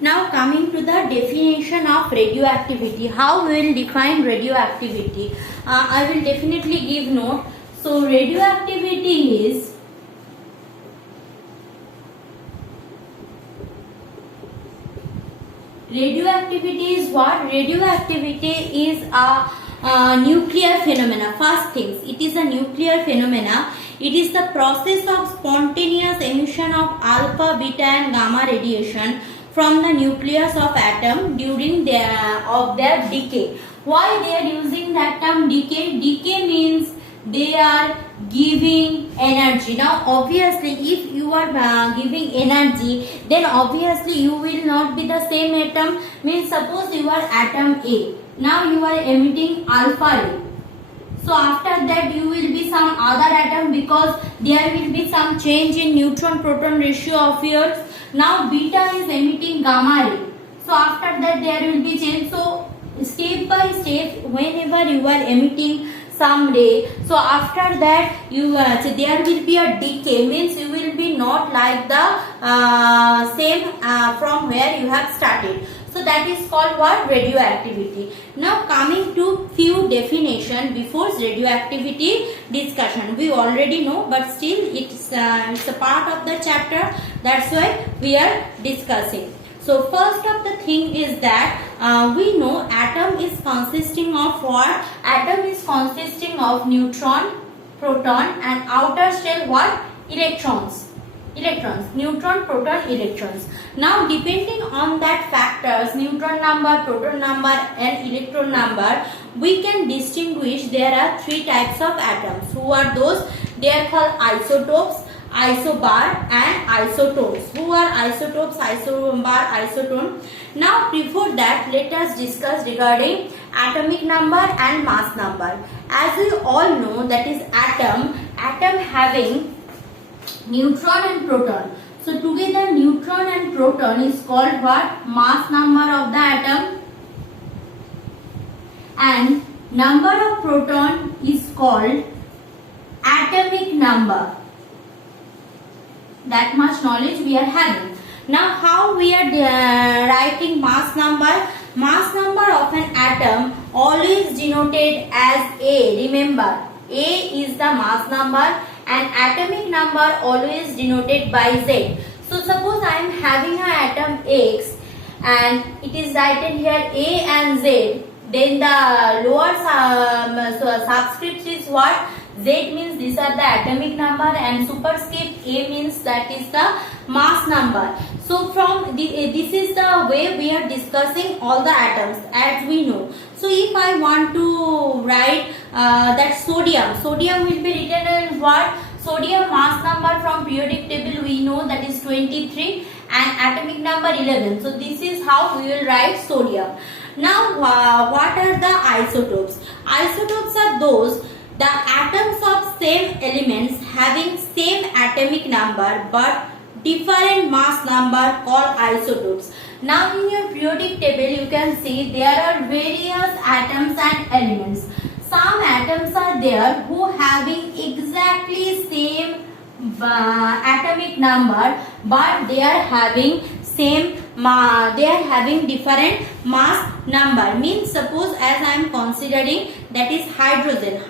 Now coming to the definition of radioactivity. How we will define radioactivity? I will definitely give note. So radioactivity is what? Radioactivity is a nuclear phenomena. First things, it is a nuclear phenomena. It is the process of spontaneous emission of alpha, beta and gamma radiation from the nucleus of atom during their decay. Why they are using that term decay? Decay means they are giving energy. Now obviously if you are giving energy, then obviously you will not be the same atom. Means suppose you are atom A, now you are emitting alpha ray. So after that you will be some other atom, because there will be some change in neutron proton ratio of yours. Now beta is emitting gamma ray. So after that there will be change. So step by step, whenever you are emitting some ray, so after that you so there will be a decay, means you will be not like the same from where you have started. So that is called what? Radioactivity. Now coming to few definition before radioactivity discussion. We already know, but still it's a part of the chapter. That's why we are discussing. So first of the thing is that we know atom is consisting of what? Atom is consisting of neutron, proton and outer shell what? Electrons. Neutron, proton, electrons. Now depending on that factors, neutron number, proton number and electron number, we can distinguish there are three types of atoms. Who are those? They are called isotopes, isobar and isotopes. Who are isotopes, isobar, isotone? Now before that, let us discuss regarding atomic number and mass number. As we all know, that is atom having neutron and proton. So together neutron and proton is called what? Mass number of the atom, and number of proton is called atomic number. That much knowledge we are having. Now how we are writing mass number? Mass number of an atom always denoted as A. Remember, A is the mass number and atomic number always denoted by Z. So suppose I am having an atom X and it is written here A and Z. Then the lower subscript is what? Z means these are the atomic number and superscript A means that is the mass number. So from this is the way we are discussing all the atoms as we know. So if I want to write that sodium will be written as what? Sodium mass number from periodic table we know that is 23 and atomic number 11. So this is how we will write sodium. Now what are the isotopes? Isotopes are those the atoms of same elements having same atomic number but different mass number called isotopes. Now in your periodic table you can see there are various atoms and elements. Some atoms are there who having exactly same atomic number but they are having different mass number. Means suppose as I am considering that is hydrogen.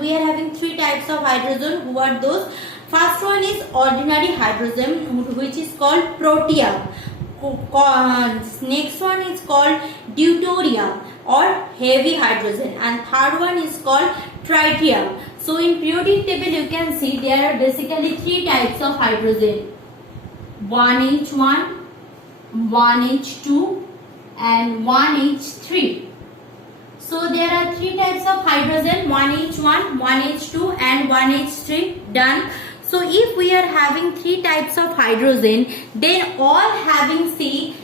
We are having three types of hydrogen. Who are those? First one is ordinary hydrogen, which is called protium. Next one is called deuterium or heavy hydrogen, and third one is called tritium. So in periodic table you can see there are basically three types of hydrogen: 1H1, 1H2 and 1H3. So there are three types of hydrogen: 1H1, 1H2 and 1H3. Done. So if we are having three types of hydrogen, then all having same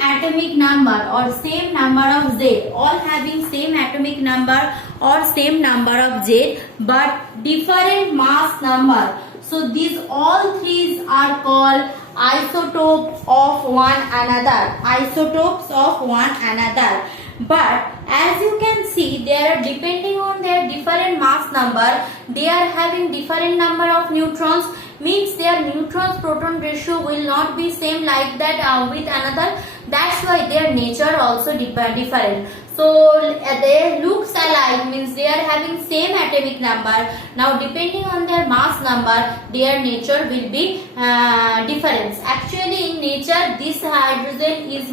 atomic number or same number of Z, all having same atomic number or same number of Z but different mass number. So these all three are called isotopes of one another. Isotopes of one another. But as you can see, they are depending on their different mass number, they are having different number of neutrons. means their neutrons proton ratio will not be same like that with another. That's why their nature also different. So they looks alike, means they are having same atomic number. Now depending on their mass number, their nature will be different. Actually in nature this hydrogen is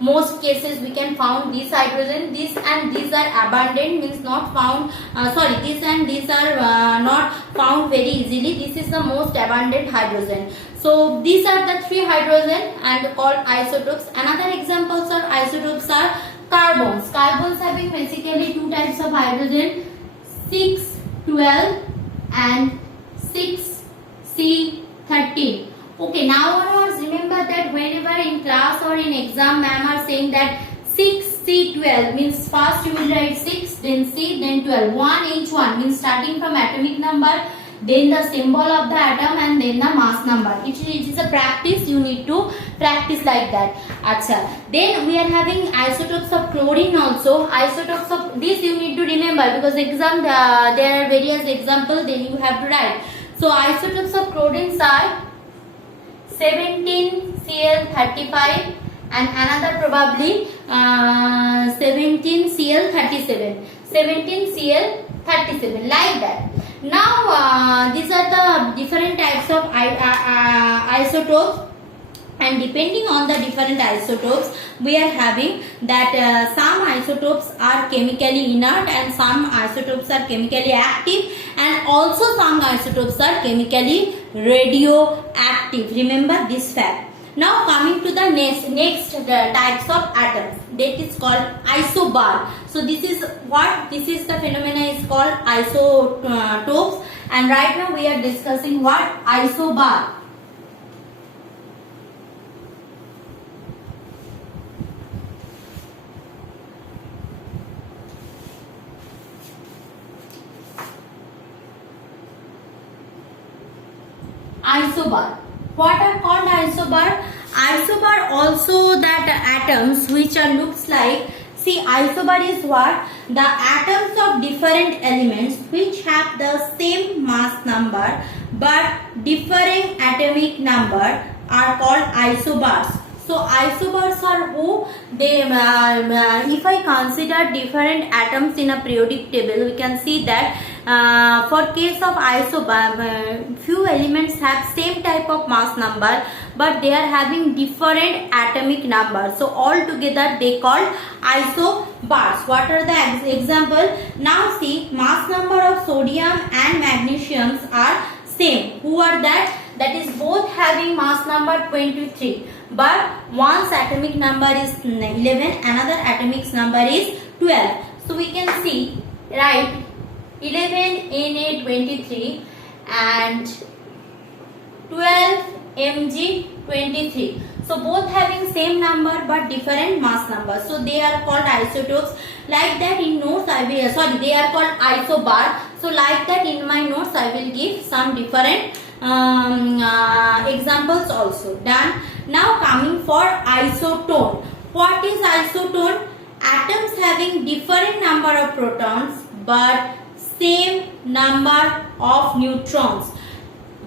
most cases we can found this hydrogen, this and these are abundant, means not found, this and these are not found very easily. This is the most abundant hydrogen. So these are the three hydrogen and called isotopes. Another examples of isotopes are carbons. Carbons having basically two types of hydrogen, 612 and 6C13. Okay, now onwards remember that whenever in class or in exam ma'am are saying that 6C12 means first you will write 6, then C, then 12. 1 each one means starting from atomic number, then the symbol of the atom and then the mass number. It is a practice, you need to practice like that. Acha. Then we are having isotopes of chlorine also. Isotopes of this you need to remember because exam there are various examples, then you have to write. So isotopes of chlorine are 17Cl35 and another probably 17Cl37. 17Cl37 like that. Now these are the different types of isotopes, and depending on the different isotopes we are having that some isotopes are chemically inert and some isotopes are chemically active, and also some isotopes are chemically radioactive. Remember this fact. Now coming to the next types of atoms, that is called isobar. So this is what, this is the phenomena is called isotopes, and right now we are discussing what isobar. Isobar. What are called isobar? Isobar also that atoms which are looks like, see isobar is what? The atoms of different elements which have the same mass number but differing atomic number are called isobars. So isobars are who? They if I consider different atoms in a periodic table, we can see that for case of isobar, few elements have same type of mass number but they are having different atomic number. So all together they called isobars. What are the example? Now see, mass number of sodium and magnesium are same. Who are that? That is both having mass number 23. But one's atomic number is 11, another atomic number is 12. So we can see, right, 11 Na23 and 12 Mg23. So both having same number but different mass number. So they are called isotopes. Like that in notes I will, they are called isobar. So like that in my notes I will give some different examples also. Done. Now coming for isotone. What is isotone? Atoms having different number of protons but same number of neutrons.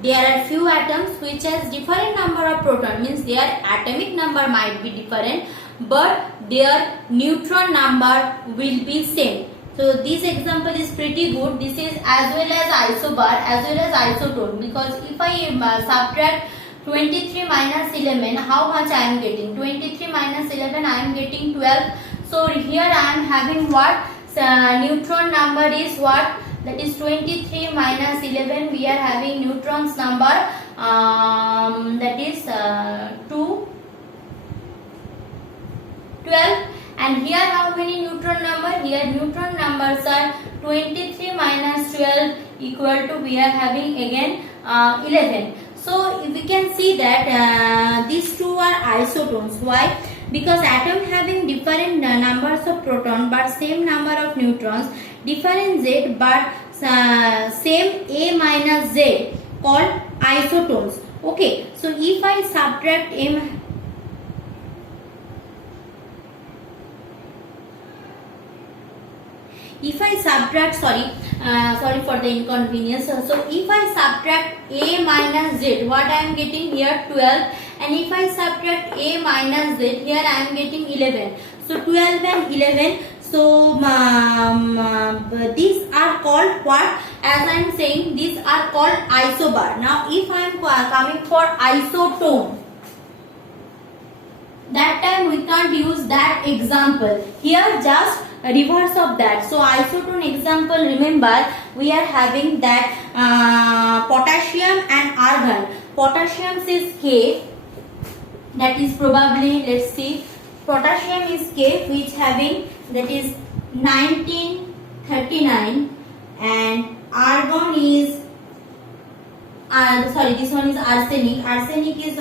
There are few atoms which has different number of proton, means their atomic number might be different but their neutron number will be same. So this example is pretty good. This is as well as isobar as well as isotone, because if I subtract 23 minus 11, how much I am getting? 23 minus 11 I am getting 12. So here I am having what? Neutron number is what? That is 23 minus 11. We are having neutrons number that is 2, 12. And here how many neutron number? Here neutron numbers are 23 minus 12 equal to, we are having again 11. So we can see that these two are isotones. Why? Because atom having different numbers of proton but same number of neutrons, different Z but same A minus Z, called isotones. Okay, so if I subtract M, sorry for the inconvenience. So if I subtract a minus z, what I am getting here 12, and if I subtract a minus z, here I am getting 11. So 12 and 11. So these are called what? As I am saying, these are called isobar. Now if I am coming for isotone, that time we can't use that example. Here just reverse of that. So isotone example, remember we are having that potassium and argon. Potassium is K, that is probably, let's see, potassium is K, which having that is 1939, and argon is sorry, this one is arsenic. Arsenic is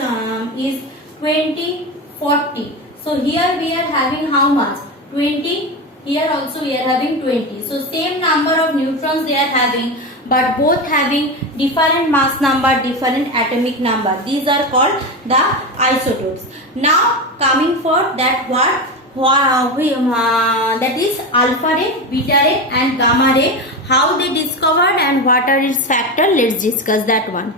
2040. So here we are having how much? 20. Here also we are having 20. So same number of neutrons they are having, but both having different mass number, different atomic number. These are called the isotopes. Now coming for that what? That is alpha ray, beta ray and gamma ray. How they discovered and what are its factor? Let's discuss that one.